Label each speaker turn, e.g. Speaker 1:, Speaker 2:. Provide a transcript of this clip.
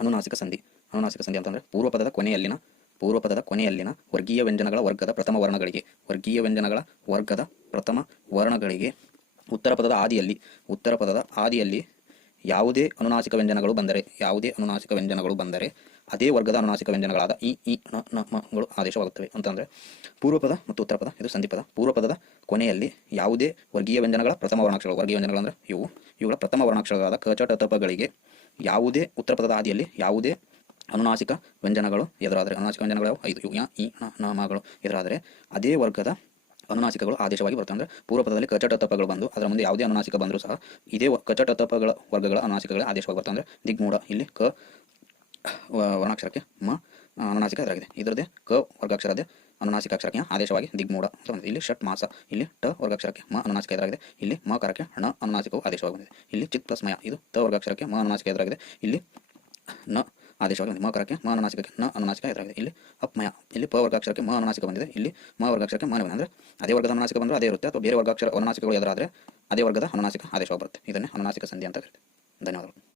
Speaker 1: ಅನುನಾಸಿಕ ಸಂಧಿ. ಅನುನಾಸಿಕ ಸಂಧಿ ಅಂತಂದರೆ ಪೂರ್ವಪದದ ಕೊನೆಯಲ್ಲಿನ ಪೂರ್ವಪದದ ಕೊನೆಯಲ್ಲಿನ ವರ್ಗೀಯ ವ್ಯಂಜನಗಳ ವರ್ಗದ ಪ್ರಥಮ ವರ್ಣಗಳಿಗೆ. ವರ್ಗೀಯ ವ್ಯಂಜನಗಳ ವರ್ಗದ ಪ್ರಥಮ ವರ್ಣಗಳಿಗೆ ಉತ್ತರ ಪದದ ಆದಿಯಲ್ಲಿ. ಉತ್ತರ ಪದದ ಆದಿಯಲ್ಲಿ ಯಾವುದೇ ಅನುನಾಸಿಕ ವ್ಯಂಜನಗಳು ಬಂದರೆ, ಯಾವುದೇ ಅನುನಾಸಿಕ ವ್ಯಂಜನಗಳು ಬಂದರೆ ಅದೇ ವರ್ಗದ ಅನುನಾಸಿಕ ವ್ಯಂಜನಗಳಾದ ಈ ಈ ನಗಳು ಆದೇಶವಾಗುತ್ತವೆ. ಅಂತಂದರೆ ಪೂರ್ವಪದ ಮತ್ತು ಉತ್ತರ ಪದ, ಇದು ಸಂಧಿಪದ. ಪೂರ್ವಪದದ ಕೊನೆಯಲ್ಲಿ ಯಾವುದೇ ವರ್ಗೀಯ ವ್ಯಂಜನಗಳ ಪ್ರಥಮ ವರ್ಣಾಕ್ಷರಗಳು. ವರ್ಗೀಯ ವ್ಯಂಜನಗಳು ಅಂದರೆ ಇವು. ಇವುಗಳ ಪ್ರಥಮ ವರ್ಣಾಕ್ಷರಗಳಾದ ಕ, ಚ, ಟ, ತ ಪಗಳಿಗೆ ಯಾವುದೇ ಉತ್ತರ ಪದದ ಆದಿಯಲ್ಲಿ ಯಾವುದೇ ಅನುನಾಸಿಕ ವ್ಯಂಜನಗಳು ಎದುರಾದರೆ, ಅನುನಾಸಿಕ ವ್ಯಂಜನಗಳು ಯಾವ ಐದು, ಯ ಈ ನಾಮಗಳು ಎದುರಾದರೆ ಅದೇ ವರ್ಗದ ಅನುನಾಸಿಕಗಳು ಆದೇಶವಾಗಿ ಬರ್ತವೆ ಅಂದರೆ ಪೂರ್ವಪದದಲ್ಲಿ ಕಚಟ ತಪ್ಪಗಳು ಬಂದು, ಅದರ ಮುಂದೆ ಯಾವುದೇ ಅನುನಾಸಿಕ ಬಂದರೂ ಸಹ ಇದೇ ಕಚಟ ತಪ್ಪಗಳ ವರ್ಗಗಳ ಅನುನಾಸಿಕಗಳ ಆದೇಶವಾಗಿ ಬರ್ತಂದ್ರೆ ಅಂದರೆ ದಿಗ್ಮೂಢ, ಇಲ್ಲಿ ಕ ವರ್ಣಾಕ್ಷರಕ್ಕೆ ಮ ಅನುನಾಸಿಕ ಎದುರಾಗಿದೆ ಇದರದೇ ಕ ವರ್ಗಾಕ್ಷರದೇ ಅನುನಾಸಿಕ ಅಕ್ಷರಕ್ಕೆ ಆದೇಶವಾಗಿ ದಿಗ್ಮೂಡ ಅಂತ ಬಂದಿದೆ. ಇಲ್ಲಿ ಷಟ್ ಮಾಸ, ಇಲ್ಲಿ ಟ ವರ್ಗಾಕ್ಷರಕ್ಕೆ ಮ ಅನುನಾಸಿಕ ಎದುರಾಗಿದೆ. ಇಲ್ಲಿ ಮ ಕರಕ್ಕೆ ಣ ಅನುನಾಸಿಕವು ಆದೇಶವಾಗಿ ಬಂದಿದೆ. ಇಲ್ಲಿ ಚಿತ್ ಪ್ಲಸ್ ಮಯ ಇದು ತ ವರ್ಗಾಕ್ಷರಕ್ಕೆ ಮ ಅನುನಾಸಿಕ ಎದುರಾಗಿದೆ. ಇಲ್ಲಿ ನ ಆದೇಶವಾಗಿ ಬಂದಿದೆ. ಮ ಕರಕ್ಕೆ ಮ ಅನುನಾಸಿಕಕ್ಕೆ ನ ಅನುನಾಸಿಕ ಎದುರಾಗಿದೆ. ಇಲ್ಲಿ ಅಪ್ಮಯ, ಇಲ್ಲಿ ಪ ವರ್ಗಾಕ್ಷರಕ್ಕೆ ಮ ಅನುನಾಸಿಕ ಬಂದಿದೆ. ಇಲ್ಲಿ ಮ ವರ್ಗಾಕ್ಷರಕ್ಕೆ ಮಾನ ಬಂದಿದೆ. ಅಂದರೆ ಅದೇ ವರ್ಗದ ಅನುನಾಸಿಕ ಬಂದರೆ ಅದೇ ಇರುತ್ತೆ. ಅಥವಾ ಬೇರೆ ವರ್ಗಾಕ್ಷರ ಅನುನಾಸಿಕಗಳು ಎದುರಾದರೆ ಅದೇ ವರ್ಗದ ಅನುನಾಸಿಕ ಆದೇಶವಾಗಿ ಬರುತ್ತೆ. ಇದನ್ನೇ ಅನುನಾಸಿಕ ಸಂಧಿ ಅಂತ ಕರೀತಾರೆ. ಧನ್ಯವಾದಗಳು.